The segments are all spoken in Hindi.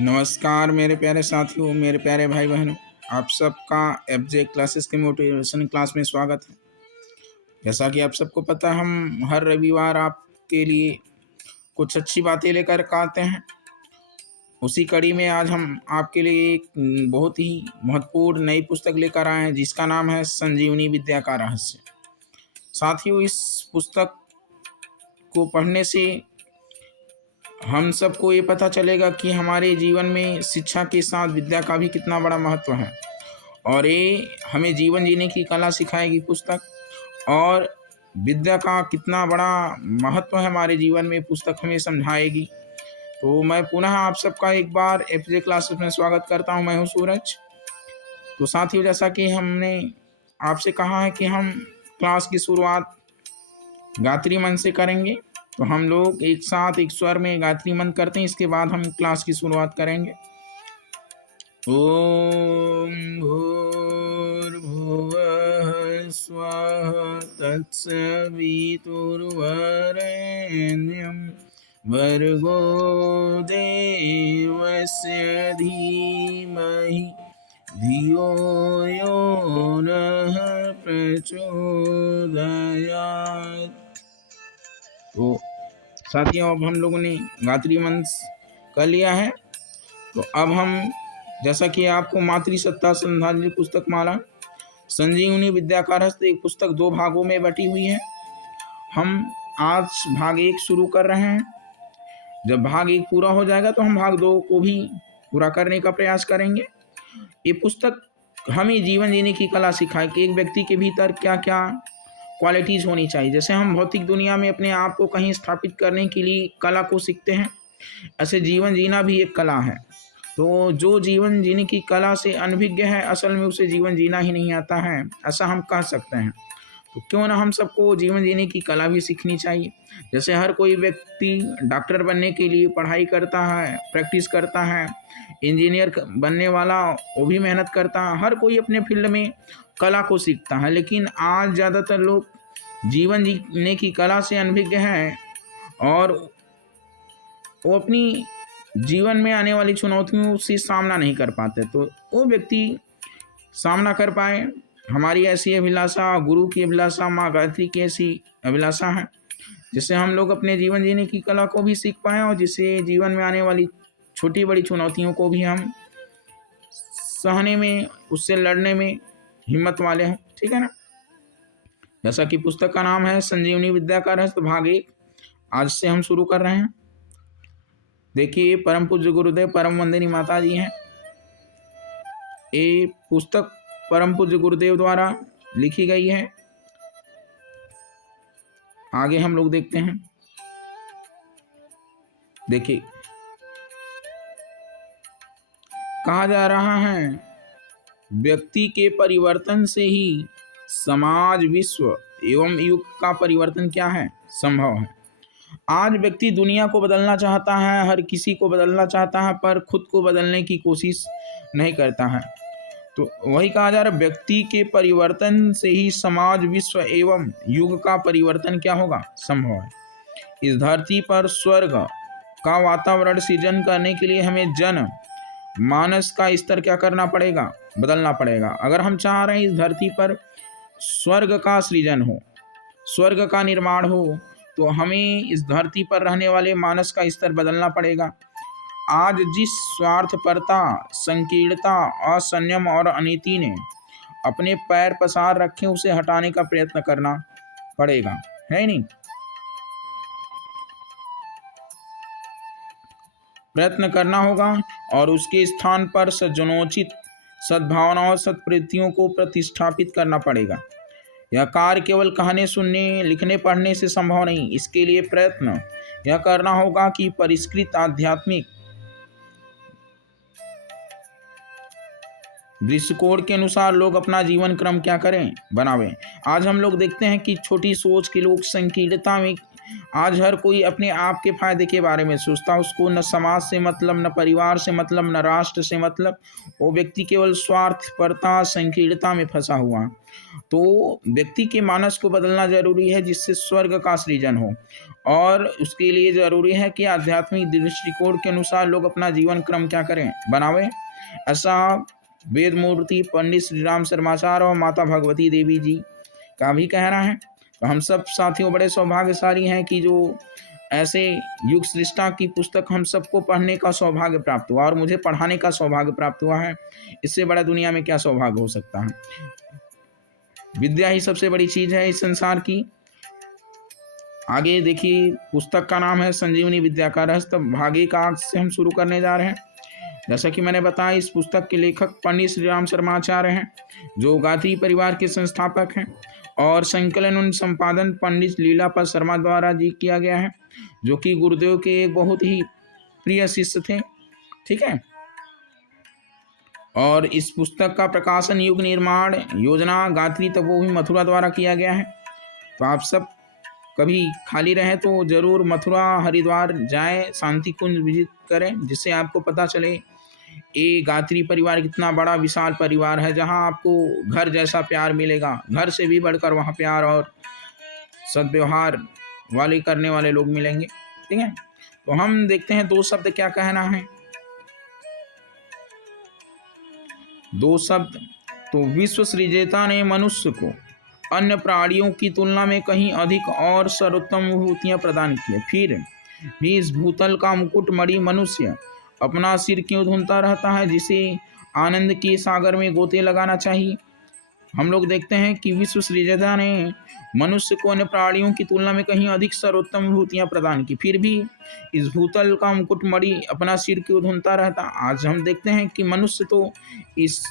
नमस्कार मेरे प्यारे साथियों, मेरे प्यारे भाई बहनों। आप सबका एफजे क्लासेस के मोटिवेशन क्लास में स्वागत है। जैसा कि आप सबको पता है, हम हर रविवार आपके लिए कुछ अच्छी बातें लेकर आते हैं। उसी कड़ी में आज हम आपके लिए एक बहुत ही महत्वपूर्ण नई पुस्तक लेकर आए हैं, जिसका नाम है संजीवनी विद्या का रहस्य। साथियों, इस पुस्तक को पढ़ने से हम सबको ये पता चलेगा कि हमारे जीवन में शिक्षा के साथ विद्या का भी कितना बड़ा महत्व है, और ये हमें जीवन जीने की कला सिखाएगी पुस्तक। और विद्या का कितना बड़ा महत्व है हमारे जीवन में, पुस्तक हमें समझाएगी। तो मैं पुनः आप सबका एक बार एफजे क्लासेस में स्वागत करता हूं। मैं हूं सूरज। तो साथियों, जैसा कि हमने आपसे कहा है कि हम क्लास की शुरुआत गायत्री मंत्र से करेंगे, तो हम लोग एक साथ एक स्वर में गायत्री मंत्र करते हैं। इसके बाद हम क्लास की शुरुआत करेंगे। ओम भूर्भुवः स्वः तत्सवितुर्वरेण्यं भर्गो देवस्य धीमहि धियो यो नः प्रचोदयात्। तो साथियों, अब हम लोगों ने गायत्री मंत्र कर लिया है। तो अब हम, जैसा कि आपको मातृसत्ता श्रद्धांजलि पुस्तक माला संजीवनी विद्या का रहस्य एक पुस्तक 2 भागों में बटी हुई है। हम आज भाग 1 शुरू कर रहे हैं। जब भाग 1 पूरा हो जाएगा तो हम भाग 2 को भी पूरा करने का प्रयास करेंगे। ये पुस्तक हमें जीवन जीने की कला सिखाए कि एक व्यक्ति के भीतर क्या क्या क्वालिटीज़ होनी चाहिए। जैसे हम भौतिक दुनिया में अपने आप को कहीं स्थापित करने के लिए कला को सीखते हैं, ऐसे जीवन जीना भी एक कला है। तो जो जीवन जीने की कला से अनभिज्ञ है, असल में उसे जीवन जीना ही नहीं आता है, ऐसा हम कह सकते हैं। तो क्यों ना हम सबको जीवन जीने की कला भी सीखनी चाहिए। जैसे हर कोई व्यक्ति डॉक्टर बनने के लिए पढ़ाई करता है, प्रैक्टिस करता है, इंजीनियर बनने वाला वो भी मेहनत करता है। हर कोई अपने फील्ड में कला को सीखता है, लेकिन आज ज़्यादातर लोग जीवन जीने की कला से अनभिज्ञ हैं और वो अपनी जीवन में आने वाली चुनौतियों से सामना नहीं कर पाते। तो वो व्यक्ति सामना कर पाए, हमारी ऐसी अभिलाषा, गुरु की अभिलाषा, माँ गायत्री की ऐसी अभिलाषा है, जिससे हम लोग अपने जीवन जीने की कला को भी सीख पाएँ और जिससे जीवन में आने वाली छोटी बड़ी चुनौतियों को भी हम सहने में, उससे लड़ने में हिम्मत वाले हैं। ठीक है ना। जैसा कि पुस्तक का नाम है संजीवनी विद्या का रहस्य भाग 1, आज से हम शुरू कर रहे हैं। देखिए, परम पूज्य गुरुदेव परम वंदनी माता जी हैं। ये पुस्तक परम पूज्य गुरुदेव द्वारा लिखी गई है। आगे हम लोग देखते हैं। देखिए, कहा जा रहा है, व्यक्ति के परिवर्तन से ही समाज, विश्व एवं युग का परिवर्तन क्या है, संभव है। आज व्यक्ति दुनिया को बदलना चाहता है, हर किसी को बदलना चाहता है, पर खुद को बदलने की कोशिश नहीं करता है। तो वही कहा जा रहा है, व्यक्ति के परिवर्तन से ही समाज, विश्व एवं युग का परिवर्तन क्या होगा, संभव है। इस धरती पर स्वर्ग का वातावरण सृजन करने के लिए हमें जन मानस का स्तर क्या करना पड़ेगा, बदलना पड़ेगा। अगर हम चाह रहे हैं इस धरती पर स्वर्ग का सृजन हो, स्वर्ग का निर्माण हो, तो हमें इस धरती पर रहने वाले मानस का स्तर बदलना पड़ेगा। आज जिस स्वार्थपरता, संकीर्णता, असंयम और अनीति ने अपने पैर पसार रखे, उसे हटाने का प्रयत्न करना पड़ेगा, है नहीं। प्रयत्न करना होगा और उसके स्थान पर सज्जनोचित सद्भावनाओं, सत्प्रवृत्तियों को प्रतिष्ठापित करना पड़ेगा। यह कार्य केवल कहने, सुनने, लिखने, पढ़ने से संभव नहीं। इसके लिए प्रयत्न यह करना होगा कि परिष्कृत आध्यात्मिक दृष्टिकोण के अनुसार लोग अपना जीवन क्रम क्या करें, बनावें। आज हम लोग देखते हैं कि छोटी सोच के लोग संकीर्णता में आज हर कोई अपने आप के फायदे के बारे में सोचता, उसको न समाज से मतलब, न परिवार से मतलब, न राष्ट्र से मतलब। वो व्यक्ति केवल स्वार्थपरता, संकीर्णता में फंसा हुआ। तो व्यक्ति के मानस को बदलना जरूरी है, जिससे स्वर्ग का सृजन हो। और उसके लिए जरूरी है कि आध्यात्मिक दृष्टिकोण के अनुसार लोग अपना जीवन क्रम क्या करें, बनावें। ऐसा वेद मूर्ति पंडित श्री राम शर्माचार्य और माता भगवती देवी जी का भी कहना है। तो हम सब साथियों बड़े सौभाग्यशाली हैं कि जो ऐसे युग सृष्टा की पुस्तक हम सबको पढ़ने का सौभाग्य प्राप्त हुआ और मुझे पढ़ाने का सौभाग्य प्राप्त हुआ है। इससे बड़ा दुनिया में क्या सौभाग्य हो सकता है। विद्या ही सबसे बड़ी चीज है इस संसार की। आगे देखिए, पुस्तक का नाम है संजीवनी विद्या का रहस्य। भागे का आज से हम शुरू करने जा रहे हैं। जैसा कि मैंने बताया, इस पुस्तक के लेखक पंडित श्री राम शर्माचार्य हैं, जो गायत्री परिवार के संस्थापक हैं, और संकलन उन संपादन पंडित लीलापत शर्मा द्वारा जी किया गया है, जो कि गुरुदेव के एक बहुत ही प्रिय शिष्य थे। ठीक है। और इस पुस्तक का प्रकाशन युग निर्माण योजना गायत्री तपोभूमि मथुरा द्वारा किया गया है। तो आप सब कभी खाली रहे तो जरूर मथुरा हरिद्वार जाएं, शांति कुंज विजिट करें, जिससे आपको पता चले ये गायत्री परिवार कितना बड़ा विशाल परिवार है, जहां आपको घर जैसा प्यार मिलेगा। घर से भी बढ़कर वहां प्यार और सद्व्यवहार वाले करने वाले लोग मिलेंगे। ठीक है। तो हम देखते हैं दो शब्द क्या कहना है। दो शब्द। तो विश्व सृजेता ने मनुष्य को अन्य प्राणियों की तुलना में कहीं अधिक और सर्वोत्तम विभूतियां प्रदान की। फिर भी इस भूतल का मुकुट मणि मनुष्य अपना सिर क्यों ढूंढता रहता है, जिसे आनंद के सागर में गोते लगाना चाहिए। हम लोग देखते हैं कि विश्व सृजता ने मनुष्य को अन्य प्राणियों की तुलना में कहीं अधिक सर्वोत्तम विभूतियां प्रदान की, फिर भी इस भूतल का मुकुट मणि अपना सिर क्यों ढूंढता रहता। आज हम देखते हैं कि मनुष्य तो इस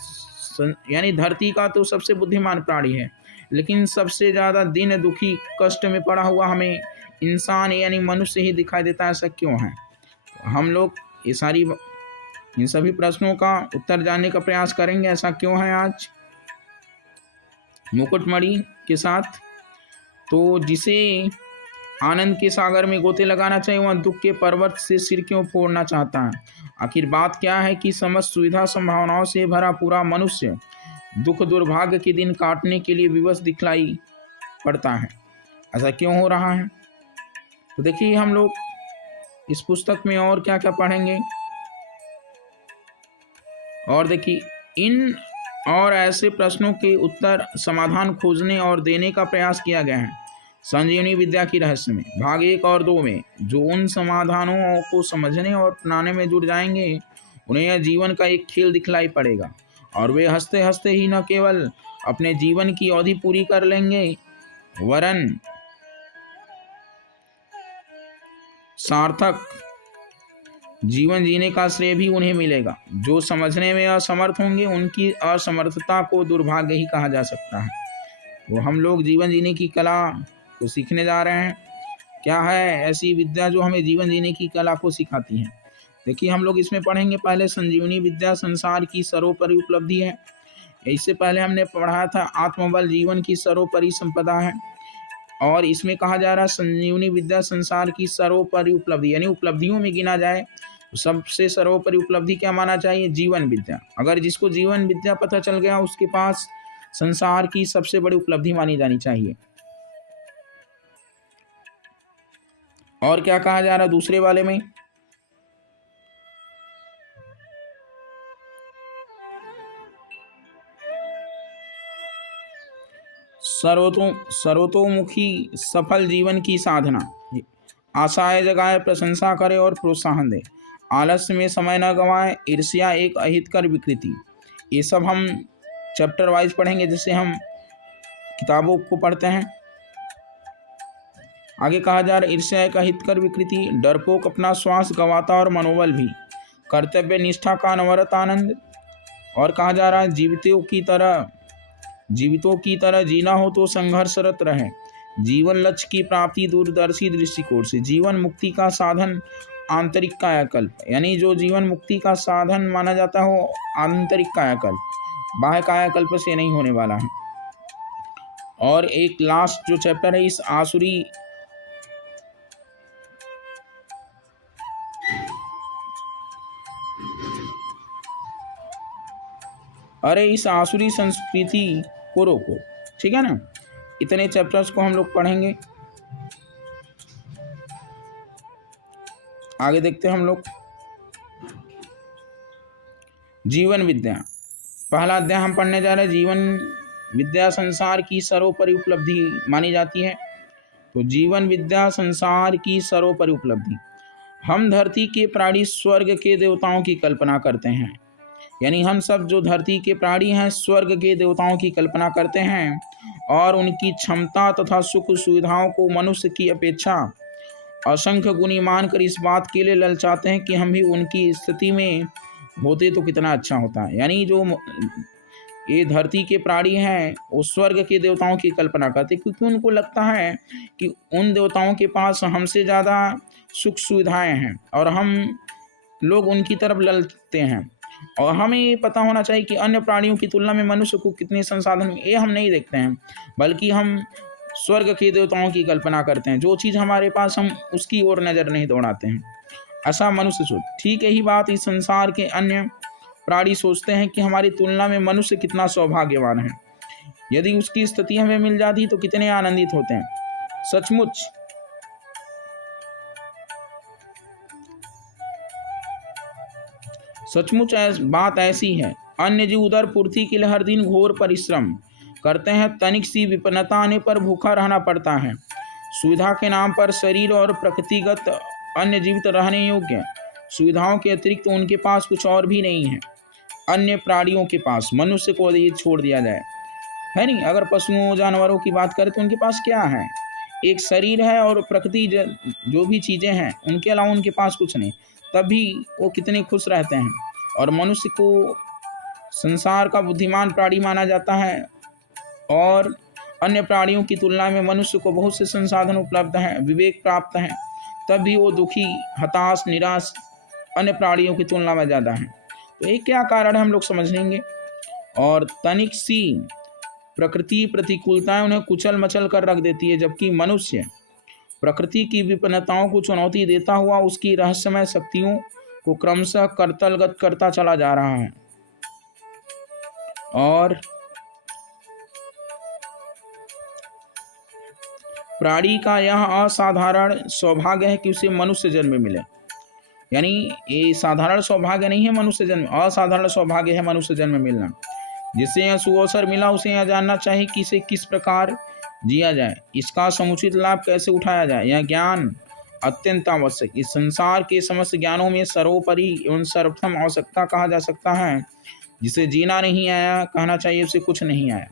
यानी धरती का तो सबसे बुद्धिमान प्राणी है, लेकिन सबसे ज़्यादा दिन दुखी कष्ट में पड़ा हुआ हमें इंसान यानी मनुष्य ही दिखाई देता है। ऐसा क्यों है। हम लोग इन सभी प्रश्नों का उत्तर जानने का प्रयास करेंगे, ऐसा क्यों है आज मुकुटमणि के साथ। तो जिसे आनंद के सागर में गोते लगाना चाहिए, वह दुख के पर्वत से सिर क्यों फोड़ना चाहता है। आखिर बात क्या है कि समस्त सुविधा संभावनाओं से भरा पूरा मनुष्य दुख दुर्भाग्य के दिन काटने के लिए विवश दिखलाई पड़ता है। ऐसा क्यों हो रहा है। तो देखिए, हम लोग इस पुस्तक में और क्या क्या पढ़ेंगे। और देखिए, इन और ऐसे प्रश्नों के उत्तर समाधान खोजने और देने का प्रयास किया गया है संजीवनी विद्या की रहस्य में, भाग 1 और 2 में। जो उन समाधानों को समझने और अपनाने में जुड़ जाएंगे, उन्हें यह जीवन का एक खेल दिखलाई पड़ेगा, और वे हंसते हंसते ही न केवल अपने जीवन की अवधि पूरी कर लेंगे, वरन सार्थक जीवन जीने का श्रेय भी उन्हें मिलेगा। जो समझने में असमर्थ होंगे, उनकी असमर्थता को दुर्भाग्य ही कहा जा सकता है। वो हम लोग जीवन जीने की कला को सीखने जा रहे हैं। क्या है ऐसी विद्या जो हमें जीवन जीने की कला को सिखाती है। देखिए, हम लोग इसमें पढ़ेंगे पहले संजीवनी विद्या संसार की सर्वोपरि उपलब्धि है। इससे पहले हमने पढ़ा था आत्मबल जीवन की सर्वोपरि संपदा है, और इसमें कहा जा रहा है संजीवनी विद्या संसार की सर्वोपरि उपलब्धि, यानी उपलब्धियों में गिना जाए तो सबसे सर्वोपरि उपलब्धि क्या माना चाहिए, जीवन विद्या। अगर जिसको जीवन विद्या पता चल गया, उसके पास संसार की सबसे बड़ी उपलब्धि मानी जानी चाहिए। और क्या कहा जा रहा है दूसरे वाले में, सर्वतोमुखी सफल जीवन की साधना, आशाएं जगाए, प्रशंसा करे और प्रोत्साहन दे, आलस्य में समय न गंवाए, ईर्ष्या एक अहितकर विकृति। ये सब हम चैप्टर वाइज पढ़ेंगे, जिससे हम किताबों को पढ़ते हैं। आगे कहा जा रहा है ईर्ष्या एक अहितकर विकृति, डरपोक अपना श्वास गंवाता और मनोबल भी, कर्तव्य निष्ठा का अनवरत आनंद। और कहा जा रहा है जीवितों की तरह जीना हो तो संघर्षरत रहे, जीवन लक्ष्य की प्राप्ति दूरदर्शी दृष्टिकोण से, जीवन मुक्ति का साधन आंतरिक कायाकल्प, यानी जो जीवन मुक्ति का साधन माना जाता हो आंतरिक कायाकल्प, बाह्य कायाकल्प से नहीं होने वाला है। और एक लास्ट जो चैप्टर है इस आसुरी अरे इस आसुरी संस्कृति को रोको, ठीक है ना। इतने चैप्टर्स को हम लोग पढ़ेंगे। आगे देखते हैं हम लोग जीवन विद्या। पहला अध्याय हम पढ़ने जा रहे हैं। जीवन विद्या संसार की सर्वोपरि उपलब्धि मानी जाती है। तो जीवन विद्या संसार की सर्वोपरि उपलब्धि। हम धरती के प्राणी स्वर्ग के देवताओं की कल्पना करते हैं, यानी हम सब जो धरती के प्राणी हैं स्वर्ग के देवताओं की कल्पना करते हैं और उनकी क्षमता तथा सुख सुविधाओं को मनुष्य की अपेक्षा असंख्य गुनी मानकर इस बात के लिए ललचाते हैं कि हम भी उनकी स्थिति में होते तो कितना अच्छा होता है। यानी जो ये धरती के प्राणी हैं वो स्वर्ग के देवताओं की कल्पना करते हैं, क्योंकि उनको लगता है कि उन देवताओं के पास हमसे ज़्यादा सुख सुविधाएं हैं और हम लोग उनकी तरफ ललचते हैं। और हमें ये पता होना चाहिए कि अन्य प्राणियों की तुलना में मनुष्य को कितने संसाधन, ये हम नहीं देखते हैं, बल्कि हम स्वर्ग के देवताओं की कल्पना करते हैं। जो चीज़ हमारे पास हम उसकी ओर नज़र नहीं दौड़ाते हैं। ऐसा मनुष्य सोच। ठीक यही बात इस संसार के अन्य प्राणी सोचते हैं कि हमारी तुलना में मनुष्य कितना सौभाग्यवान है। यदि उसकी स्थिति हमें मिल जाती तो कितने आनंदित होते हैं। सचमुच बात ऐसी है। अन्य जीव उदर पूर्ति के लिए हर दिन घोर परिश्रम करते हैं। तनिक सी विपन्नता आने पर भूखा रहना पड़ता है। सुविधा के नाम पर शरीर और प्रकृतिगत अन्य जीवित रहने योग्य सुविधाओं के अतिरिक्त तो उनके पास कुछ और भी नहीं है। अन्य प्राणियों के पास मनुष्य को यदि छोड़ दिया जाए, है नहीं, अगर पशुओं जानवरों की बात करें तो उनके पास क्या है? एक शरीर है और प्रकृति जो भी चीज़ें हैं उनके अलावा उनके पास कुछ नहीं, तब भी वो कितने खुश रहते हैं। और मनुष्य को संसार का बुद्धिमान प्राणी माना जाता है और अन्य प्राणियों की तुलना में मनुष्य को बहुत से संसाधन उपलब्ध हैं, विवेक प्राप्त हैं, तब भी वो दुखी, हताश, निराश अन्य प्राणियों की तुलना में ज़्यादा हैं। तो ये क्या कारण है हम लोग समझ लेंगे। और तनिक सी प्रकृति प्रतिकूलताएं उन्हें कुचल मचल कर रख देती है, जबकि मनुष्य प्रकृति की विपन्नताओं को चुनौती देता हुआ उसकी रहस्यमय शक्तियों को क्रमशः करतलगत करता चला जा रहा है। और प्राणी का यह असाधारण सौभाग्य है कि उसे मनुष्य जन्म मिले। यानी ये साधारण सौभाग्य नहीं है मनुष्य जन्म, असाधारण सौभाग्य है मनुष्य जन्म मिलना। जिसे यह सुअवसर मिला उसे यह जानना चाहिए कि इसे किस प्रकार जिया जाए, इसका समुचित लाभ कैसे उठाया जाए। यह ज्ञान अत्यंत आवश्यक, इस संसार के समस्त ज्ञानों में सर्वोपरि एवं सर्वप्रथम आवश्यकता कहा जा सकता है। जिसे जीना नहीं आया कहना चाहिए उसे कुछ नहीं आया।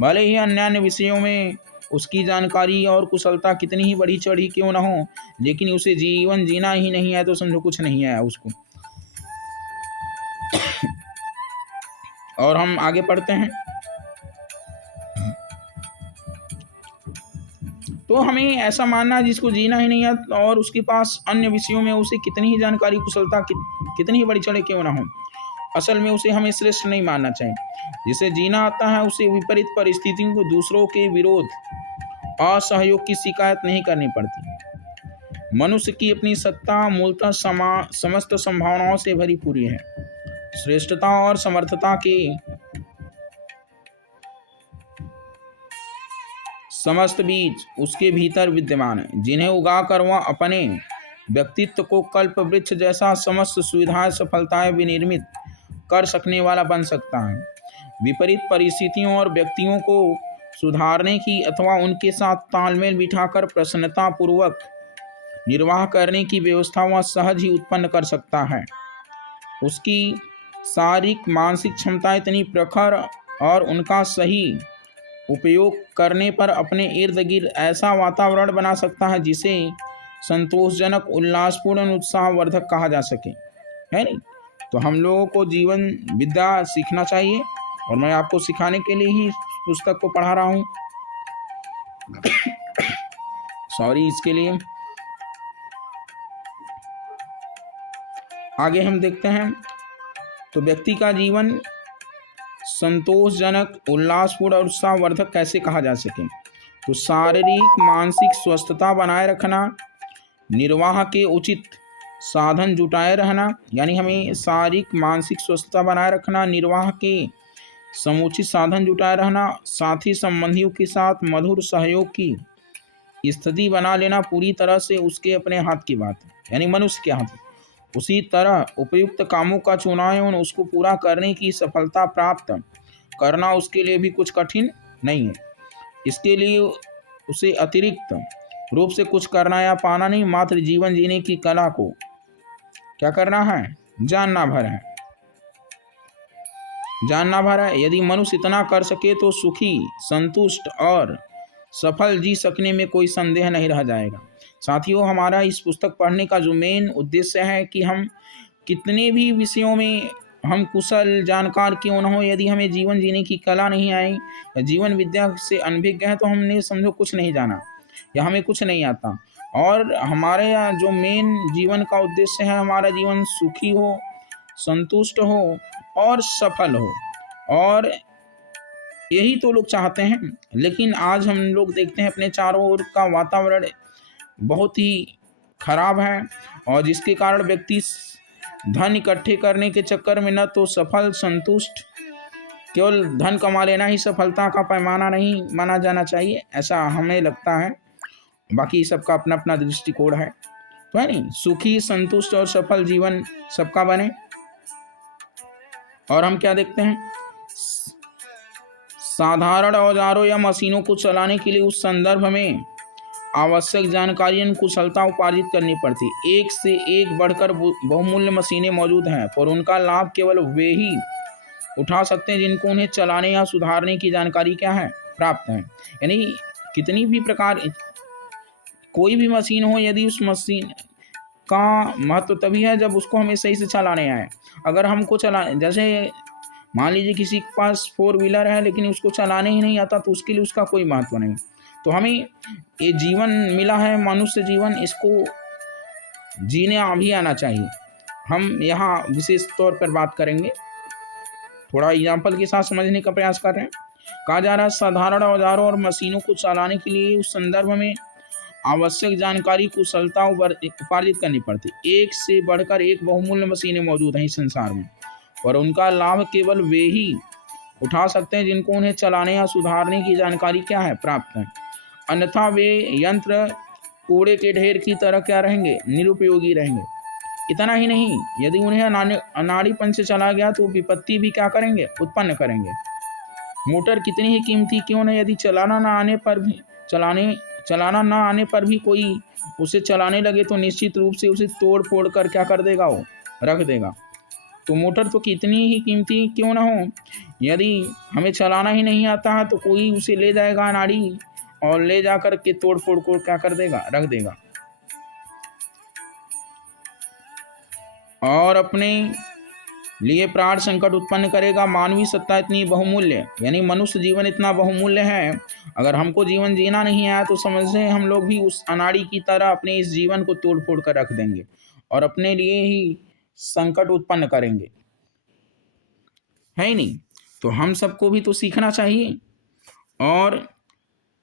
भले ही अन्य अन्य विषयों में उसकी जानकारी और कुशलता कितनी ही बड़ी चढ़ी क्यों न हो, लेकिन उसे जीवन जीना ही नहीं आया तो समझो कुछ नहीं आया उसको। और हम आगे पढ़ते हैं। तो हमें ऐसा मानना है जिसको जीना ही नहीं आता और उसके पास अन्य विषयों में उसे कितनी ही जानकारी कुशलता कितनी ही बड़ी चढ़े क्यों ना हो, असल में उसे हमें श्रेष्ठ नहीं मानना चाहिए। जिसे जीना आता है उसे विपरीत परिस्थितियों को, दूसरों के विरोध, असहयोग की शिकायत नहीं करनी पड़ती। मनुष्य की अपनी सत्ता मूलतः समस्त संभावनाओं से भरी पूरी है। श्रेष्ठता और समर्थता के समस्त बीज उसके भीतर विद्यमान है, जिन्हें उगाकर वह अपने व्यक्तित्व को कल्प वृक्ष जैसा समस्त सुविधाएं सफलताएं विनिर्मित कर सकने वाला बन सकता है। विपरीत परिस्थितियों और व्यक्तियों को सुधारने की अथवा उनके साथ तालमेल बिठाकर प्रसन्नता पूर्वक निर्वाह करने की व्यवस्था वह सहज ही उत्पन्न कर सकता है। उसकी शारीरिक मानसिक क्षमता इतनी प्रखर और उनका सही उपयोग करने पर अपने इर्द गिर्द ऐसा वातावरण बना सकता है जिसे संतोषजनक, उल्लासपूर्ण, उत्साहवर्धक कहा जा सके, है नहीं। तो हम लोगों को जीवन विद्या सीखना चाहिए और मैं आपको सिखाने के लिए ही पुस्तक को पढ़ा रहा हूँ। सॉरी इसके लिए। आगे हम देखते हैं। तो व्यक्ति का जीवन संतोषजनक, उल्लासपूर्ण और उत्साहवर्धक कैसे कहा जा सके। तो शारीरिक मानसिक स्वस्थता बनाए रखना, निर्वाह के उचित साधन जुटाए रहना, यानी हमें शारीरिक मानसिक स्वस्थता बनाए रखना, निर्वाह के समुचित साधन जुटाए रहना, साथी संबंधियों के साथ मधुर सहयोग की स्थिति बना लेना पूरी तरह से उसके अपने हाथ की बात है, यानी मनुष्य के हाथ। उसी तरह उपयुक्त कामों का चुनाव एवं उसको पूरा करने की सफलता प्राप्त करना उसके लिए भी कुछ कठिन नहीं है। इसके लिए उसे अतिरिक्त रूप से कुछ करना या पाना नहीं, मात्र जीवन जीने की कला को क्या करना है, जानना भर है, जानना भर है। यदि मनुष्य इतना कर सके तो सुखी, संतुष्ट और सफल जी सकने में कोई संदेह नहीं रह जाएगा। साथियों, हमारा इस पुस्तक पढ़ने का जो मेन उद्देश्य है कि हम कितने भी विषयों में हम कुशल जानकार क्यों न हो, यदि हमें जीवन जीने की कला नहीं आई या जीवन विद्या से अनभिज्ञ है तो हमने समझो कुछ नहीं जाना या हमें कुछ नहीं आता। और हमारे यहाँ जो मेन जीवन का उद्देश्य है, हमारा जीवन सुखी हो, संतुष्ट हो और सफल हो, और यही तो लोग चाहते हैं। लेकिन आज हम लोग देखते हैं अपने चारों ओर का वातावरण बहुत ही खराब है, और जिसके कारण व्यक्ति धन इकट्ठे करने के चक्कर में न तो सफल संतुष्ट, केवल धन कमा लेना ही सफलता का पैमाना नहीं माना जाना चाहिए, ऐसा हमें लगता है। बाकी सबका अपना अपना दृष्टिकोण है, तो है नहीं, सुखी संतुष्ट और सफल जीवन सबका बने। और हम क्या देखते हैं, साधारण औजारों या मशीनों को चलाने के लिए उस संदर्भ में आवश्यक जानकारियां कुशलता उपार्जित करनी पड़ती। एक से एक बढ़कर बहुमूल्य मशीनें मौजूद हैं, पर उनका लाभ केवल वे ही उठा सकते हैं जिनको उन्हें चलाने या सुधारने की जानकारी क्या है, प्राप्त है। यानी कितनी भी प्रकार कोई भी मशीन हो, यदि उस मशीन का महत्व तभी है जब उसको हमें सही से चलाने आए। अगर हमको जैसे मान लीजिए किसी के पास 4 व्हीलर है लेकिन उसको चलाने ही नहीं आता, तो उसके लिए उसका कोई महत्व नहीं। तो हमें ये जीवन मिला है, मनुष्य जीवन, इसको जीने अभी आना चाहिए। हम यहाँ विशेष तौर पर बात करेंगे, थोड़ा एग्जाम्पल के साथ समझने का प्रयास कर रहे हैं। कहा जा रहा है साधारण औजारों और मशीनों को चलाने के लिए उस संदर्भ में आवश्यक जानकारी कुशलता उपार्जित करनी पड़ती। एक से बढ़कर एक बहुमूल्य मशीनें मौजूद हैं इस संसार में, और उनका लाभ केवल वे ही उठा सकते हैं जिनको उन्हें चलाने या सुधारने की जानकारी क्या है, प्राप्त है। अन्यथा वे यंत्र कूड़े के ढेर की तरह क्या रहेंगे, निरुपयोगी रहेंगे। इतना ही नहीं, यदि उन्हें अनाड़ीपन से चला गया तो विपत्ति भी क्या करेंगे, उत्पन्न करेंगे। मोटर कितनी ही कीमती क्यों न, यदि चलाना ना आने पर भी कोई उसे चलाने लगे तो निश्चित रूप से उसे तोड़ फोड़ कर क्या कर देगा, वो रख देगा। तो मोटर तो कितनी ही कीमती क्यों ना हो, यदि हमें चलाना ही नहीं आता है तो कोई उसे ले जाएगा अनाड़ी और ले जाकर के तोड़ फोड़ को क्या कर देगा, रख देगा। और अपने लिए प्राण संकट उत्पन्न करेगा। मानवीय सत्ता इतनी बहुमूल्य, यानी मनुष्य जीवन इतना बहुमूल्य है, अगर हमको जीवन जीना नहीं आया तो समझे हम लोग भी उस अनाड़ी की तरह अपने इस जीवन को तोड़ फोड़ कर रख देंगे और अपने लिए ही संकट उत्पन्न करेंगे, है ही नहीं। तो हम सबको भी तो सीखना चाहिए, और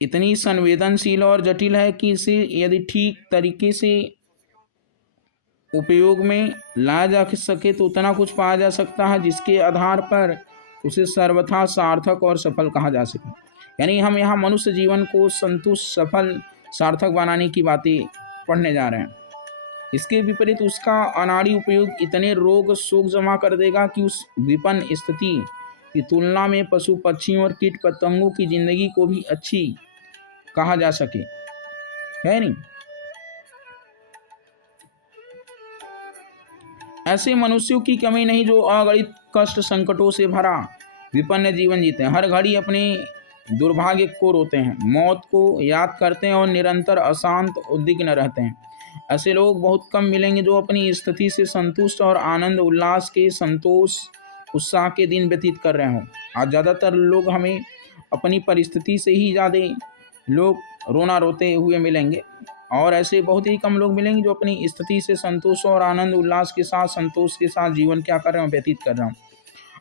इतनी संवेदनशील और जटिल है कि इसे यदि ठीक तरीके से उपयोग में लाया जा सके तो उतना कुछ पाया जा सकता है जिसके आधार पर उसे सर्वथा सार्थक और सफल कहा जा सके। यानी हम यहाँ मनुष्य जीवन को संतुष्ट, सफल, सार्थक बनाने की बातें पढ़ने जा रहे हैं। इसके विपरीत उसका अनाड़ी उपयोग इतने रोग शोक जमा कर देगा कि उस विपन्न स्थिति की तुलना में पशु पक्षियों और कीट पतंगों की जिंदगी को भी अच्छी कहा जा सके, है नहीं। ऐसे मनुष्यों की कमी नहीं जो अगणित कष्ट संकटों से भरा विपन्न जीवन जीते हैं, हर घड़ी अपने दुर्भाग्य को रोते हैं, मौत को याद करते हैं और निरंतर अशांत उद्विग्न रहते हैं। ऐसे लोग बहुत कम मिलेंगे जो अपनी स्थिति से संतुष्ट और आनंद उल्लास के, संतोष उत्साह के दिन व्यतीत कर रहे हों। आज ज़्यादातर लोग हमें अपनी परिस्थिति से ही ज़्यादा लोग रोना रोते हुए मिलेंगे, और ऐसे बहुत ही कम लोग मिलेंगे जो अपनी स्थिति से संतोष और आनंद उल्लास के साथ, संतोष के साथ जीवन क्या कर रहे हैं, व्यतीत कर रहे हैं।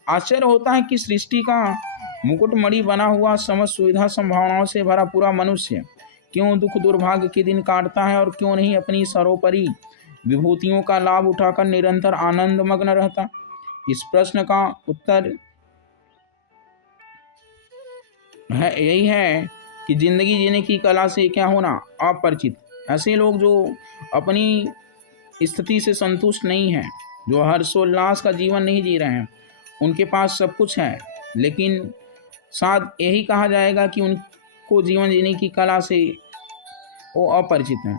आश्चर्य होता है कि सृष्टि का मुकुटमणि बना हुआ, समस्त सुविधा संभावनाओं से भरा पूरा मनुष्य क्यों दुख दुर्भाग्य के दिन काटता है और क्यों नहीं अपनी सर्वोपरि विभूतियों का लाभ उठाकर निरंतर आनंद मग्न रहता? इस प्रश्न का उत्तर यही है कि जिंदगी जीने की कला से क्या होना? अपरिचित। ऐसे लोग जो अपनी स्थिति से संतुष्ट नहीं हैं, जो हर्षोल्लास का जीवन नहीं जी रहे हैं, उनके पास सब कुछ है, लेकिन शायद यही कहा जाएगा कि उनको जीवन जीने की कला से वो अपरिचित हैं।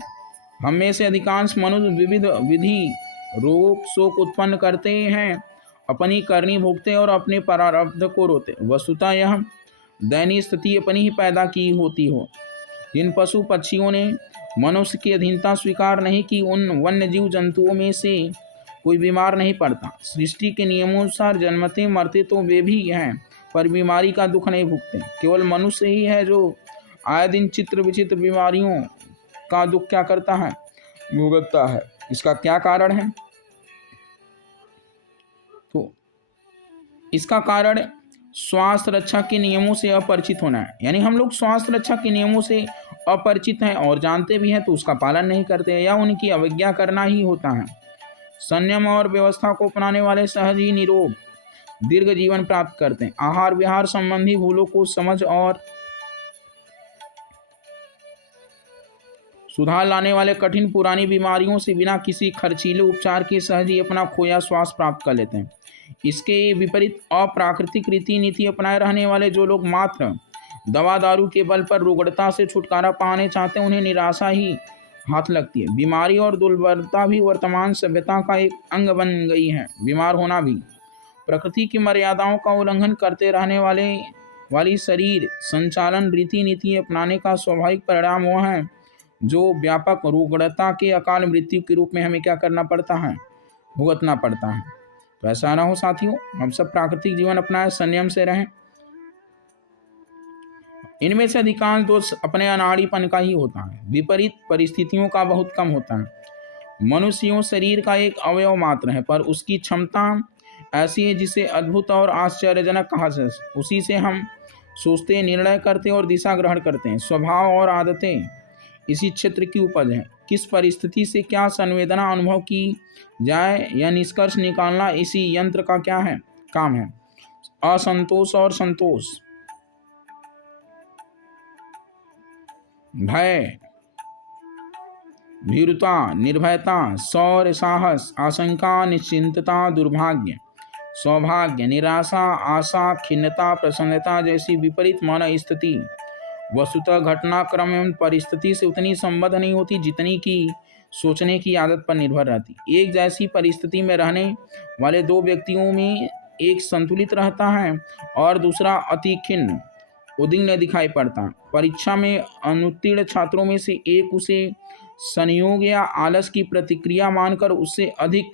हम में से अधिकांश मनुष्य विविध विधि रोग शोक उत्पन्न करते हैं, अपनी करनी भोगते और अपने प्रारब्ध को रोते। वस्तुतः यह दयनीय स्थिति अपनी ही पैदा की होती हो। जिन पशु पक्षियों ने मनुष्य की अधीनता स्वीकार नहीं की, उन वन्य जीव जंतुओं में से कोई बीमार नहीं पड़ता। सृष्टि के नियमोनुसार जन्मते मरते तो वे भी हैं, पर बीमारी का दुख नहीं भुगते। केवल मनुष्य ही है जो आए दिन चित्र विचित्र बीमारियों का दुख क्या करता है? भुगतता है। इसका क्या कारण है? तो इसका कारण स्वास्थ्य रक्षा के नियमों से अपरिचित होना है। यानी हम लोग स्वास्थ्य रक्षा के नियमों से अपरिचित हैं और जानते भी हैं तो उसका पालन नहीं करते या उनकी अवज्ञा करना ही होता है। संयम और व्यवस्था को अपनाने वाले सहज ही निरोग दीर्घ जीवन प्राप्त करते हैं। आहार विहार संबंधी भूलों को समझ और सुधार लाने वाले कठिन पुरानी बीमारियों से बिना किसी खर्चीले उपचार के सहज ही अपना खोया स्वास्थ्य प्राप्त कर लेते हैं। इसके विपरीत अप्राकृतिक रीति नीति अपनाए रहने वाले जो लोग मात्र दवा दारू के बल पर रुग्णता से छुटकारा पाने चाहते हैं, उन्हें निराशा ही हाथ लगती है। बीमारी और दुर्बलता भी वर्तमान सभ्यता का एक अंग बन गई है। बीमार होना भी प्रकृति की मर्यादाओं का उल्लंघन करते रहने वाली शरीर संचालन रीति नीति अपनाने का स्वाभाविक परिणाम वह है जो व्यापक रुग्णता के अकाल मृत्यु के रूप में हमें क्या करना पड़ता है? भुगतना पड़ता है। तो ऐसा ना हो साथियों, हम सब प्राकृतिक जीवन अपनाएं, संयम से रहें। इनमें से अधिकांश दोष अपने अनाड़ीपन का ही होता है, विपरीत परिस्थितियों का बहुत कम होता है। मनुष्यों शरीर का एक अवयव मात्र है, पर उसकी क्षमता ऐसी है जिसे अद्भुत और आश्चर्यजनक कहा जाए। उसी से हम सोचते, निर्णय करते और दिशा ग्रहण करते हैं। स्वभाव और आदतें इसी क्षेत्र की उपज है। किस परिस्थिति से क्या संवेदना अनुभव की जाए, यह निष्कर्ष निकालना इसी यंत्र का क्या है? काम है। असंतोष और संतोष, भय, भीरुता, निर्भयता, शौर्य, साहस, आशंका, निश्चिंतता, दुर्भाग्य, सौभाग्य, निराशा, आशा, खिन्नता, प्रसन्नता जैसी विपरीत मन स्थिति वस्तुतः घटनाक्रम एवं परिस्थिति से उतनी संबद्ध नहीं होती जितनी की सोचने की आदत पर निर्भर रहती। एक जैसी परिस्थिति में रहने वाले दो व्यक्तियों में एक संतुलित रहता है और दूसरा अति खिन्न उद्विग्न दिखाई पड़ता। परीक्षा में अनुत्तीर्ण छात्रों में से एक उसे संयोग या आलस की प्रतिक्रिया मानकर उससे अधिक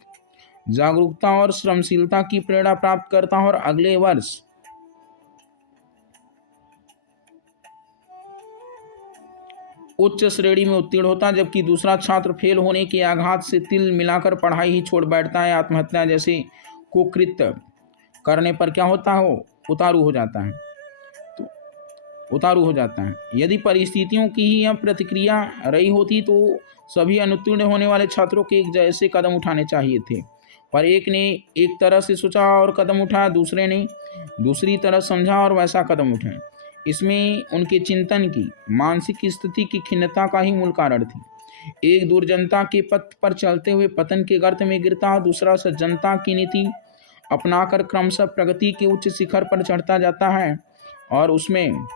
जागरूकता और श्रमशीलता की प्रेरणा प्राप्त करता और अगले वर्ष उच्च श्रेणी में उत्तीर्ण होता, जबकि दूसरा छात्र फेल होने के आघात से तिल मिलाकर पढ़ाई ही छोड़ बैठता है। आत्महत्या जैसे कुकृत्य करने पर क्या होता है? वो उतारू हो जाता है। यदि परिस्थितियों की ही यह प्रतिक्रिया रही होती तो सभी अनुत्तीर्ण होने वाले छात्रों के एक जैसे कदम उठाने चाहिए थे, पर एक ने एक तरह से सोचा और कदम उठाया, दूसरे ने दूसरी तरह समझा और वैसा कदम उठाया। इसमें उनके चिंतन की मानसिक स्थिति की खिन्नता का ही मूल कारण थी। एक दुर्जनता के पथ पर चलते हुए पतन के गर्त में गिरता, दूसरा सज्जनता की नीति अपनाकर क्रमशः प्रगति के उच्च शिखर पर चढ़ता जाता है और उसमें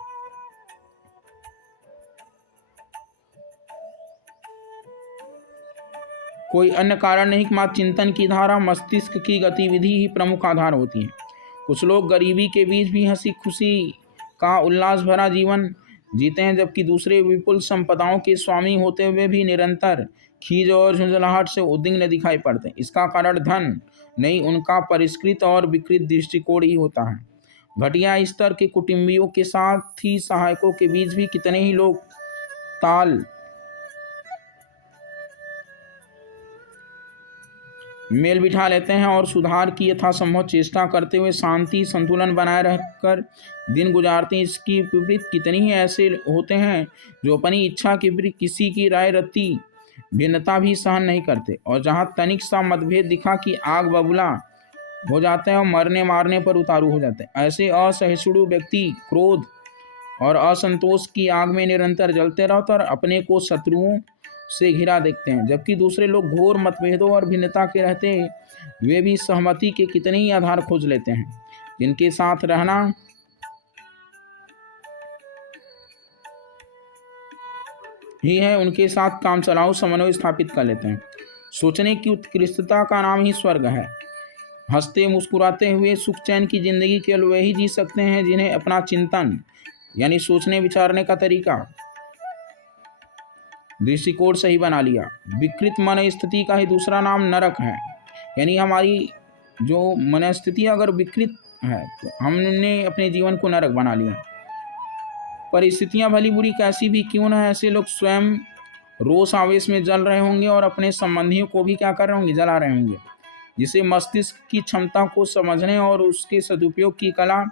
कोई अन्य कारण नहीं, मात्र चिंतन की धारा, मस्तिष्क की गतिविधि ही प्रमुख आधार होती है। कुछ लोग गरीबी के बीच भी हंसी खुशी का उल्लास भरा जीवन जीते हैं, जबकि दूसरे विपुल संपदाओं के स्वामी होते हुए भी निरंतर खीज और झुंझलाहट से उद्विग्न दिखाई पड़ते हैं। इसका कारण धन नहीं, उनका परिष्कृत और विकृत दृष्टिकोण ही होता है। घटिया स्तर के कुटुंबियों के साथ ही सहायकों के बीच भी कितने ही लोग ताल मेल बिठा लेते हैं और सुधार की यथासंभव चेष्टा करते हुए शांति संतुलन बनाए रहकर दिन गुजारते हैं। इसकी विपरीत कितने ही ऐसे होते हैं जो अपनी इच्छा के विपरीत किसी की राय रत्ती भिन्नता भी सहन नहीं करते, और जहाँ तनिक सा मतभेद दिखा कि आग बबूला हो जाते हैं और मरने मारने पर उतारू हो जाते हैं। ऐसे असहिष्णु व्यक्ति क्रोध और असंतोष की आग में निरंतर जलते रहते और अपने को शत्रुओं से घिरा देखते हैं, जबकि दूसरे लोग घोर मतभेदों और भिन्नता के रहते वे भी सहमति के कितने ही आधार खोज लेते हैं, जिनके साथ रहना ही है उनके साथ काम चलाओ समन्वय स्थापित कर लेते हैं। सोचने की उत्कृष्टता का नाम ही स्वर्ग है। हंसते मुस्कुराते हुए सुख चैन की जिंदगी केवल वही जी सकते हैं जिन्हें अपना चिंतन यानी सोचने विचारने का तरीका दृष्टिकोण सही बना लिया। विकृत मन स्थिति का ही दूसरा नाम नरक है, यानी हमारी जो मन स्थिति अगर विकृत है तो हमने अपने जीवन को नरक बना लिया। परिस्थितियां भली बुरी कैसी भी क्यों न, ऐसे लोग स्वयं रोष आवेश में जल रहे होंगे और अपने संबंधियों को भी क्या कर रहे होंगे, जला रहे होंगे, जिसे मस्तिष्क की क्षमता को समझने और उसके सदुपयोग की कला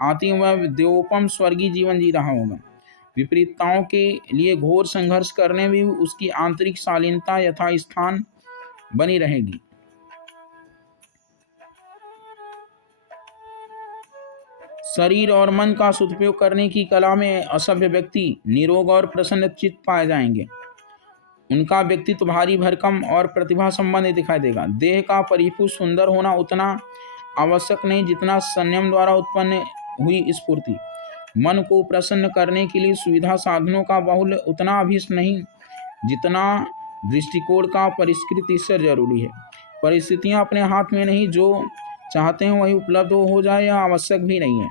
आती हुआ देवोपम स्वर्गीय जीवन जी रहा होगा। विपरीतताओं के लिए घोर संघर्ष करने में भी उसकी आंतरिक शालीनता यथास्थान बनी रहेगी। शरीर और मन का सदुपयोग करने की कला में असभ्य व्यक्ति निरोग और प्रसन्नचित्त पाए जाएंगे। उनका व्यक्तित्व भारी भरकम और प्रतिभा संपन्न दिखाई देगा। देह का परिपूर्ण सुंदर होना उतना आवश्यक नहीं जितना संयम द्वारा उत्पन्न हुई स्फूर्ति। मन को प्रसन्न करने के लिए सुविधा साधनों का बाहुल्य उतना अभीष्ट नहीं जितना दृष्टिकोण का परिष्कृत ईश्वर जरूरी है। परिस्थितियां अपने हाथ में नहीं, जो चाहते हैं वही उपलब्ध हो जाए यह आवश्यक भी नहीं है,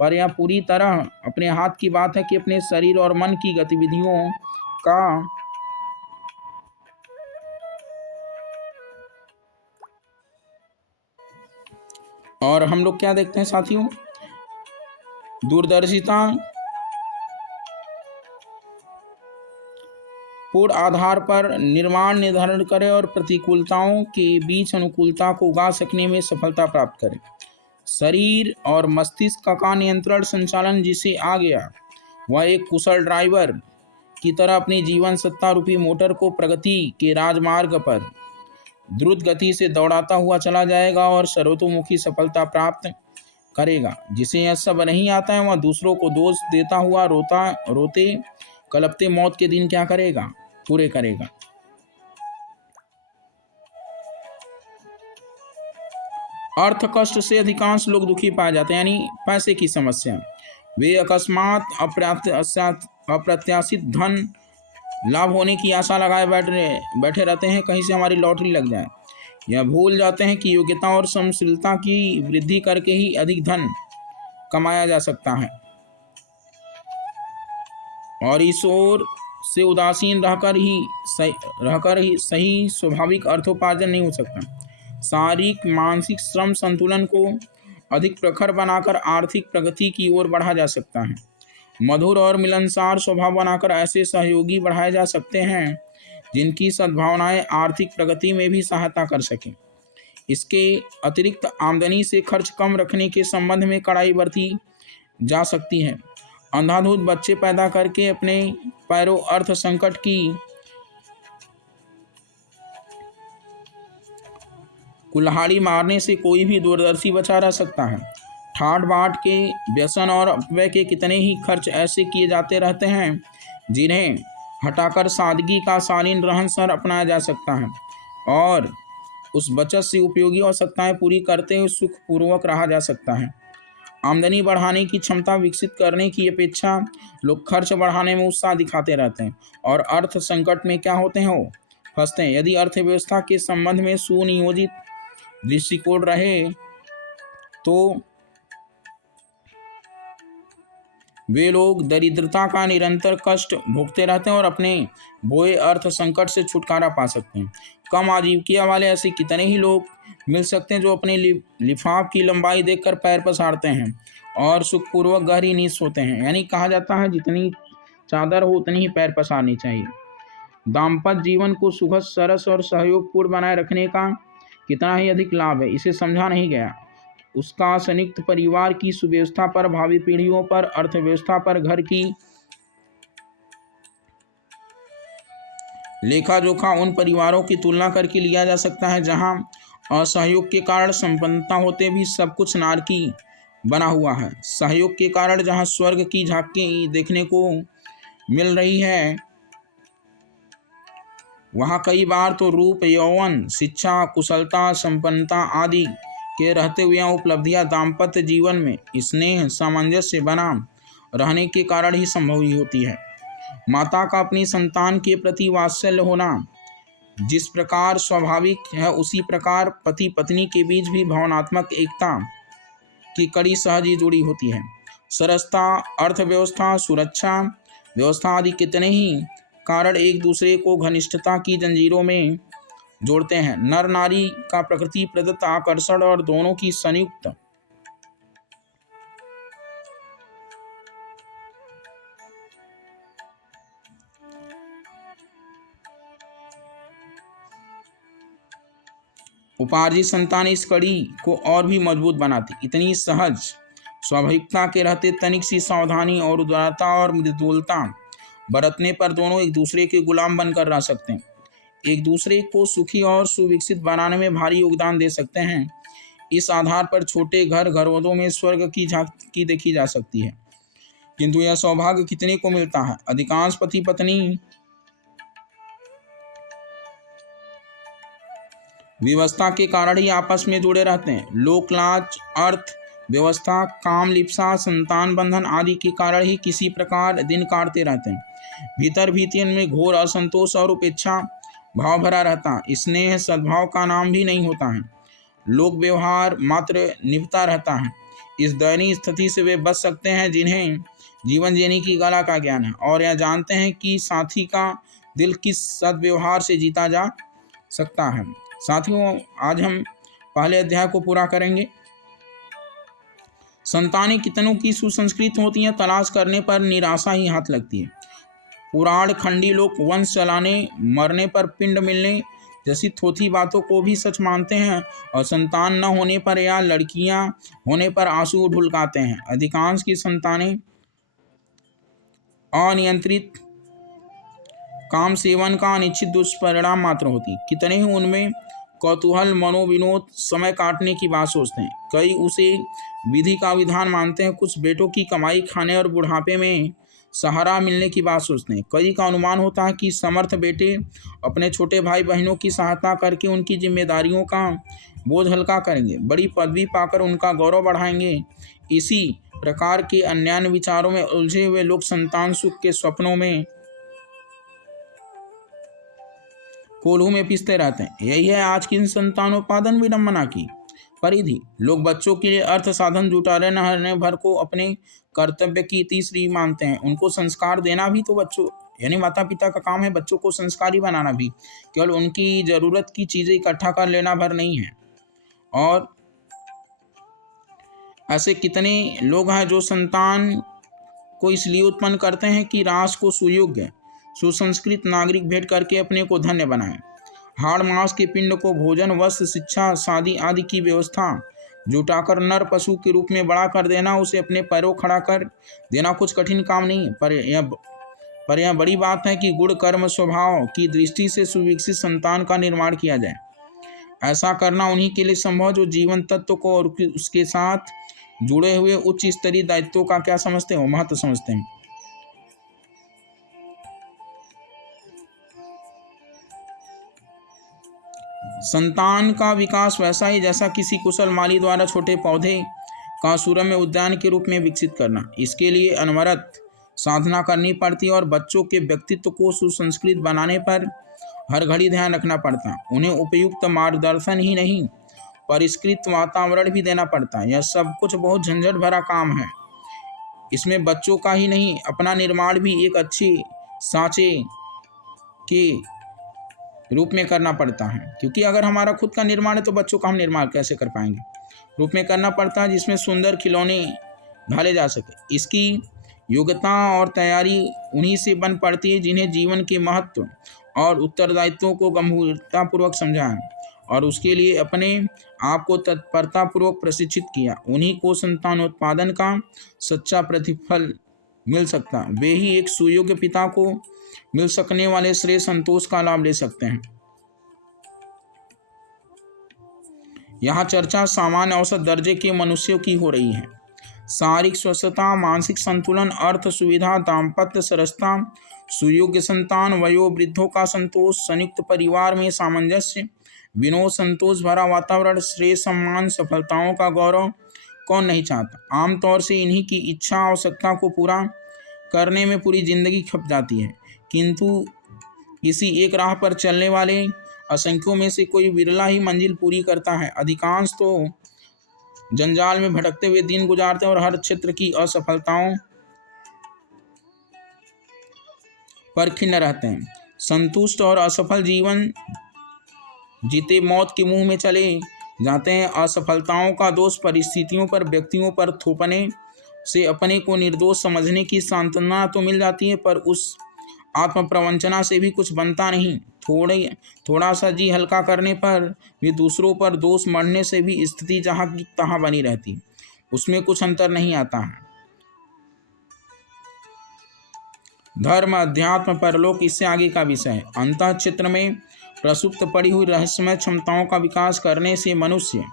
पर यह पूरी तरह अपने हाथ की बात है कि अपने शरीर और मन की गतिविधियों का और हम लोग क्या देखते हैं साथियों, दूरदर्शिता पूर्ण आधार पर निर्माण निर्धारण करें और प्रतिकूलताओं के बीच अनुकूलता को उगा सकने में सफलता प्राप्त करें। शरीर और मस्तिष्क का नियंत्रण संचालन जिसे आ गया वह एक कुशल ड्राइवर की तरह अपनी जीवन सत्ता रूपी मोटर को प्रगति के राजमार्ग पर द्रुत गति से दौड़ाता हुआ चला जाएगा और सर्वतोमुखी सफलता प्राप्त करेगा। जिसे यह सब नहीं आता है वह दूसरों को दोष देता हुआ रोते कलपते मौत के दिन क्या करेगा, पूरे करेगा। अर्थ कष्ट से अधिकांश लोग दुखी पाए जाते हैं, यानी पैसे की समस्या। वे अकस्मात अप्रत्याशित धन लाभ होने की आशा लगाए बैठे रहते हैं, कहीं से हमारी लॉटरी लग जाए। यह भूल जाते हैं कि योग्यता और सहनशीलता की वृद्धि करके ही अधिक धन कमाया जा सकता है, और इस ओर से उदासीन रहकर ही सही स्वाभाविक अर्थोपार्जन नहीं हो सकता। शारीरिक मानसिक श्रम संतुलन को अधिक प्रखर बनाकर आर्थिक प्रगति की ओर बढ़ा जा सकता है। मधुर और मिलनसार स्वभाव बनाकर ऐसे सहयोगी बढ़ाए जा सकते हैं जिनकी सद्भावनाएं आर्थिक प्रगति में भी सहायता कर सकें। इसके अतिरिक्त आमदनी से खर्च कम रखने के संबंध में कड़ाई बरती जा सकती है। अंधाधुंध बच्चे पैदा करके अपने पैरों अर्थ संकट की कुल्हाड़ी मारने से कोई भी दूरदर्शी बचा रह सकता है। ठाट बाट के व्यसन और अपव्यय के कितने ही खर्च ऐसे किए जाते रहते हैं जिन्हें हटाकर सादगी का शालीन रहन सहन अपनाया जा सकता है और उस बचत से उपयोगी आवश्यकताएं पूरी करते हुए सुखपूर्वक रहा जा सकता है। आमदनी बढ़ाने की क्षमता विकसित करने की अपेक्षा लोग खर्च बढ़ाने में उत्साह दिखाते रहते हैं और अर्थ संकट में क्या होते हैं, वो फंसते हैं। यदि अर्थव्यवस्था के संबंध में सुनियोजित दृष्टिकोण रहे तो वे लोग दरिद्रता का निरंतर कष्ट भोगते रहते हैं और अपने बोए अर्थ संकट से छुटकारा पा सकते हैं। कम आजीविका वाले ऐसे कितने ही लोग मिल सकते हैं जो अपने लिफाफ की लंबाई देखकर पैर पसारते हैं और सुखपूर्वक गहरी नींद सोते हैं। यानी कहा जाता है जितनी चादर हो उतनी ही पैर पसारनी चाहिए। दाम्पत्य जीवन को सुखद सरस और सहयोगपूर्ण बनाए रखने का कितना ही अधिक लाभ है, इसे समझा नहीं गया। उसका संयुक्त परिवार की सुव्यवस्था पर, भावी पीढ़ियों पर, अर्थव्यवस्था पर, घर की लेखा जोखा उन परिवारों की तुलना करके लिया जा सकता है जहां असहयोग के कारण संपन्नता होते भी सब कुछ नारकी बना हुआ है। सहयोग के कारण जहां स्वर्ग की झांकी देखने को मिल रही है, वहाँ कई बार तो रूप, यौवन, शिक्षा, कुशलता, संपन्नता आदि के रहते हुए उपलब्धियां दाम्पत्य जीवन में स्नेह सामंजस्य बना रहने के कारण ही संभव ही होती है। माता का अपनी संतान के प्रति वात्सल्य होना जिस प्रकार स्वाभाविक है, उसी प्रकार पति पत्नी के बीच भी भावनात्मक एकता की कड़ी सहज ही जुड़ी होती है। सरसता, अर्थव्यवस्था, सुरक्षा व्यवस्था आदि कितने ही कारण एक दूसरे को घनिष्ठता की जंजीरों में जोड़ते हैं। नर नारी का प्रकृति प्रदत्त आकर्षण और दोनों की संयुक्त उपार्जित संतान इस कड़ी को और भी मजबूत बनाती। इतनी सहज स्वाभाविकता के रहते तनिक सी सावधानी और उदारता और मृदुलता बरतने पर दोनों एक दूसरे के गुलाम बनकर रह सकते हैं, एक दूसरे को सुखी और सुविकसित बनाने में भारी योगदान दे सकते हैं। इस आधार पर छोटे घरों में स्वर्ग की झांकी देखी जा सकती है, किंतु यह सौभाग्य कितने को मिलता है। अधिकांश पति पत्नी व्यवस्था के कारण ही आपस में जुड़े रहते हैं। लोक लाज, अर्थ व्यवस्था, काम लिप्सा, संतान बंधन आदि के कारण ही किसी प्रकार दिन काटते रहते हैं। भीतर भीतर इनमें घोर असंतोष और उपेक्षा भाव भरा रहता। स्नेह सद्भाव का नाम भी नहीं होता है। लोक व्यवहार मात्र निभता रहता है। इस दयनीय स्थिति से वे बच सकते हैं जिन्हें जीवन जीने की कला का ज्ञान है और यह जानते हैं कि साथी का दिल किस सद्व्यवहार से जीता जा सकता है। साथियों, आज हम पहले अध्याय को पूरा करेंगे। संतानें कितनों की सुसंस्कृत होती हैं, तलाश करने पर निराशा ही हाथ लगती है। पुराण खंडी लोग वंश चलाने, मरने पर पिंड मिलने जैसी थोथी बातों को भी सच मानते हैं और संतान न होने पर या लड़कियां होने पर आंसू ढुलकाते हैं। अधिकांश की संतानें अनियंत्रित काम सेवन का अनिश्चित दुष्परिणाम मात्र होती। कितने ही उनमें कौतूहल, मनोविनोद, समय काटने की बात सोचते हैं। कई उसे विधि का विधान मानते हैं। कुछ बेटों की कमाई खाने और बुढ़ापे में सहारा मिलने की बात सोचते हैं। कई का अनुमान होता है कि समर्थ बेटे अपने छोटे भाई बहनों की सहायता करके उनकी जिम्मेदारियों का बोझ हल्का करेंगे, बड़ी पदवी पाकर उनका गौरव बढ़ाएंगे। इसी प्रकार के अन्यान्य विचारों में उलझे हुए लोग संतान सुख के स्वप्नों में कोल्हू में पिसते रहते हैं। यही है आज की संतानोत्पादन विडंबना की परिधि। लोग बच्चों के लिए अर्थ साधन जुटाने नहरने भर को अपने कर्तव्य की तीसरी मानते हैं। उनको संस्कार देना भी तो बच्चों यानी माता पिता का काम है। बच्चों को संस्कारी बनाना भी केवल उनकी जरूरत की चीजें इकट्ठा कर लेना भर नहीं है। और ऐसे कितने लोग हैं जो संतान को इसलिए उत्पन्न करते हैं कि राष्ट्र को सुयोग्य सुसंस्कृत नागरिक भेंट करके अपने को धन्य बनाएं। हाड़ मांस के पिंड को भोजन, वस्त्र, शिक्षा, शादी आदि की व्यवस्था जुटाकर नर पशु के रूप में बड़ा कर देना, उसे अपने पैरों खड़ा कर देना कुछ कठिन काम नहीं। पर यह बड़ी बात है कि गुण कर्म स्वभाव की दृष्टि से सुविकसित संतान का निर्माण किया जाए। ऐसा करना उन्हीं के लिए संभव जो जीवन तत्व को और उसके साथ जुड़े हुए उच्च स्तरीय दायित्वों का क्या समझते हो, महत्व समझते हैं। संतान का विकास वैसा ही जैसा किसी कुशल माली द्वारा छोटे पौधे का सुरम्य उद्यान के रूप में विकसित करना। इसके लिए अनवरत साधना करनी पड़ती और बच्चों के व्यक्तित्व को सुसंस्कृत बनाने पर हर घड़ी ध्यान रखना पड़ता। उन्हें उपयुक्त मार्गदर्शन ही नहीं, परिष्कृत वातावरण भी देना पड़ता। यह सब कुछ बहुत झंझट भरा काम है। इसमें बच्चों का ही नहीं, अपना निर्माण भी एक अच्छे सांचे के रूप में करना पड़ता है। क्योंकि अगर हमारा खुद का निर्माण है तो बच्चों का हम निर्माण कैसे कर पाएंगे। रूप में करना पड़ता है जिसमें सुंदर खिलौने ढाले जा सके। इसकी योग्यता और तैयारी उन्हीं से बन पड़ती है जिन्हें जीवन के महत्व और उत्तरदायित्वों को गंभीरतापूर्वक समझा और उसके लिए अपने आप को तत्परतापूर्वक प्रशिक्षित किया। उन्हीं को संतानोत्पादन का सच्चा प्रतिफल मिल सकता, वे ही एक सुयोग्य पिता को मिल सकने वाले श्रेय संतोष का लाभ ले सकते हैं। यहाँ चर्चा सामान्य औसत दर्जे के मनुष्यों की हो रही है। शारीरिक स्वस्थता, मानसिक संतुलन, अर्थ सुविधा, दाम्पत्य सरसता, सुयोग्य संतान, वयोवृद्धों का संतोष, संयुक्त परिवार में सामंजस्य, विनोद, संतोष भरा वातावरण, श्रेय, सम्मान, सफलताओं का गौरव कौन नहीं चाहता। आमतौर से इन्हीं की इच्छा आवश्यकता को पूरा करने में पूरी जिंदगी खप जाती है, किंतु इसी एक राह पर चलने वाले असंख्यों में से कोई विरला ही मंजिल पूरी करता है। अधिकांश तो जंजाल में भटकते हुए दिन गुजारते हैं और हर क्षेत्र की असफलताओं पर खिन्न रहते हैं। संतुष्ट और असफल जीवन जीते मौत के मुंह में चले जाते हैं। असफलताओं का दोष परिस्थितियों पर, व्यक्तियों पर थोपने से अपने को निर्दोष समझने की सांत्वना तो मिल जाती है, पर उस आत्म प्रवंचना से भी कुछ बनता नहीं। थोड़ा सा जी हल्का करने पर भी दूसरों पर दोष मढ़ने से भी स्थिति जहाँ की तहाँ बनी रहती, उसमें कुछ अंतर नहीं आता है। धर्म, अध्यात्म, परलोक इससे आगे का विषय है। अंतः क्षेत्र में प्रसुप्त पड़ी हुई रहस्यमय क्षमताओं का विकास करने से मनुष्य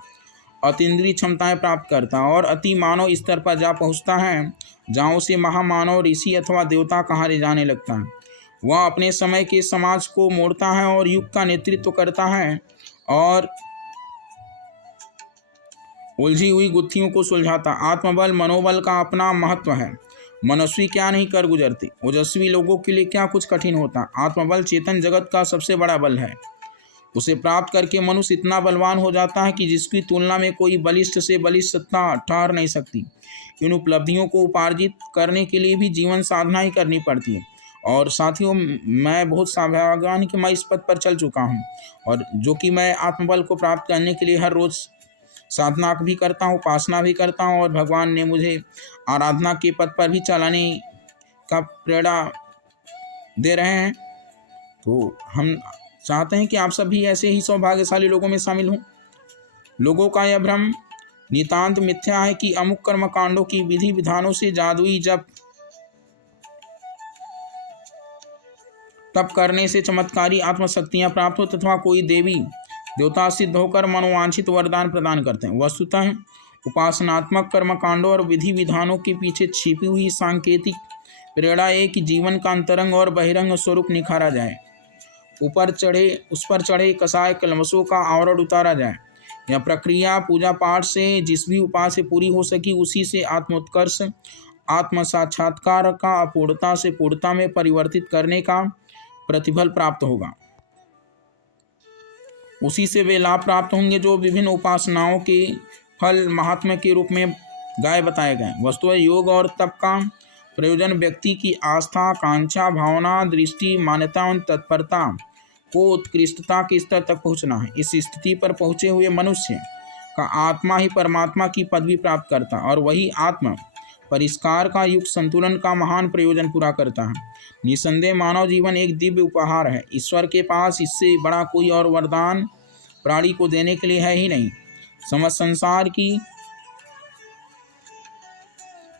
अतीन्द्रिय क्षमताएं प्राप्त करता और अति मानव स्तर पर जा पहुँचता है, जहाँ उसे महामानव, ऋषि अथवा देवता कहा जाने लगता है। वह अपने समय के समाज को मोड़ता है और युग का नेतृत्व करता है और उलझी हुई गुत्थियों को सुलझाता। आत्मबल, मनोबल का अपना महत्व है। मनस्वी क्या नहीं कर गुजरते, ओजस्वी लोगों के लिए क्या कुछ कठिन होता। आत्मबल चेतन जगत का सबसे बड़ा बल है। उसे प्राप्त करके मनुष्य इतना बलवान हो जाता है कि जिसकी तुलना में कोई बलिष्ठ से बलिष्ठ सत्ता ठहर नहीं सकती। इन उपलब्धियों को उपार्जित करने के लिए भी जीवन साधना ही करनी पड़ती है। और साथियों, मैं बहुत सौभाग्यवान कि मैं इस पद पर चल चुका हूँ, और जो कि मैं आत्मबल को प्राप्त करने के लिए हर रोज़ साधना भी करता हूँ, उपासना भी करता हूँ, और भगवान ने मुझे आराधना के पद पर भी चलाने का प्रेरणा दे रहे हैं। तो हम चाहते हैं कि आप सब भी ऐसे ही सौभाग्यशाली लोगों में शामिल हों। लोगों का यह भ्रम नितांत मिथ्या है कि अमुक कर्मकांडों की विधि विधानों से जादुई जप तप करने से चमत्कारी आत्मशक्तियाँ प्राप्त हो तथा कोई देवी देवता सिद्ध होकर मनोवांछित वरदान प्रदान करते हैं। वस्तुतः उपासनात्मक कर्मकांडों और विधि विधानों के पीछे छिपी हुई सांकेतिक प्रेरणा एक जीवन का अंतरंग और बहिरंग स्वरूप निखारा जाए, उस पर चढ़े कसाय कलमशों का आवरण उतारा जाए। यह प्रक्रिया पूजा पाठ से जिस भी उपाय से पूरी हो सकी, उसी से आत्मोत्कर्ष, आत्म साक्षात्कार का अपूर्णता से पूर्णता में परिवर्तित करने का प्रतिफल प्राप्त होगा। उसी से वे लाभ प्राप्त होंगे जो विभिन्न उपासनाओं के फल महात्म्य के रूप में गाय बताए गए। वस्तुतः योग और तप का प्रयोजन व्यक्ति की आस्था, कांक्षा, भावना, दृष्टि, मान्यता और तत्परता को उत्कृष्टता के स्तर तक पहुंचना है। इस स्थिति पर पहुंचे हुए मनुष्य का आत्मा ही परमात्मा की पदवी प्राप्त करता और वही आत्मा परिष्कार का युक्त संतुलन का महान प्रयोजन पूरा करता है। निसंदेह मानव जीवन एक दिव्य उपहार है। ईश्वर के पास इससे बड़ा कोई और वरदान प्राणी को देने के लिए है ही नहीं। समस्त संसार की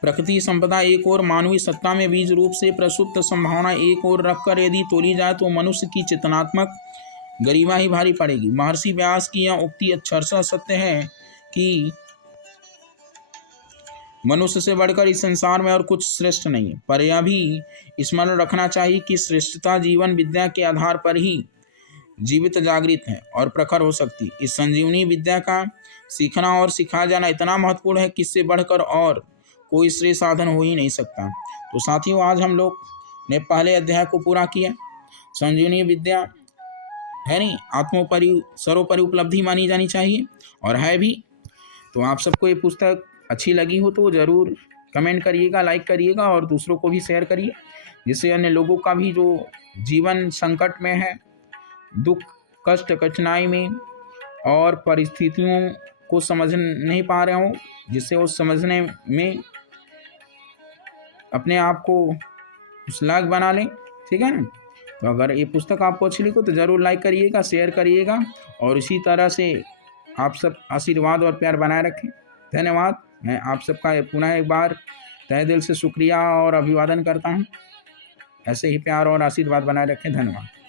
प्रकृति संपदा एक और मानवीय सत्ता में बीज रूप से प्रसुप्त संभावना एक और रखकर यदि तोली जाए तो मनुष्य की चेतनात्मक गरिमा ही भारी पड़ेगी। महर्षि व्यास की यह उक्ति अक्षरशः सत्य है कि मनुष्य से बढ़कर इस संसार में और कुछ श्रेष्ठ नहीं है। पर यह भी स्मरण रखना चाहिए कि श्रेष्ठता जीवन विद्या के आधार पर ही जीवित, जागृत है और प्रखर हो सकती। इस संजीवनी विद्या का सीखना और सिखाया जाना इतना महत्वपूर्ण है कि इससे बढ़कर और कोई श्रेय साधन हो ही नहीं सकता। तो साथियों, आज हम लोग ने पहले अध्याय को पूरा किया। संजीवनी विद्या है नहीं, आत्मोपरि सर्वोपरि उपलब्धि मानी जानी चाहिए, और है भी। तो आप सबको ये पुस्तक अच्छी लगी हो तो ज़रूर कमेंट करिएगा, लाइक करिएगा और दूसरों को भी शेयर करिए, जिससे अन्य लोगों का भी जो जीवन संकट में है, दुख, कष्ट, कठिनाई में और परिस्थितियों को समझ नहीं पा रहे हों, जिससे वो समझने में अपने आप को उस लायक बना लें। ठीक है ना? तो अगर ये पुस्तक आपको अच्छी लगी तो ज़रूर लाइक करिएगा, शेयर करिएगा, और इसी तरह से आप सब आशीर्वाद और प्यार बनाए रखें। धन्यवाद। मैं आप सबका पुनः एक बार तहे दिल से शुक्रिया और अभिवादन करता हूँ। ऐसे ही प्यार और आशीर्वाद बनाए रखें। धन्यवाद।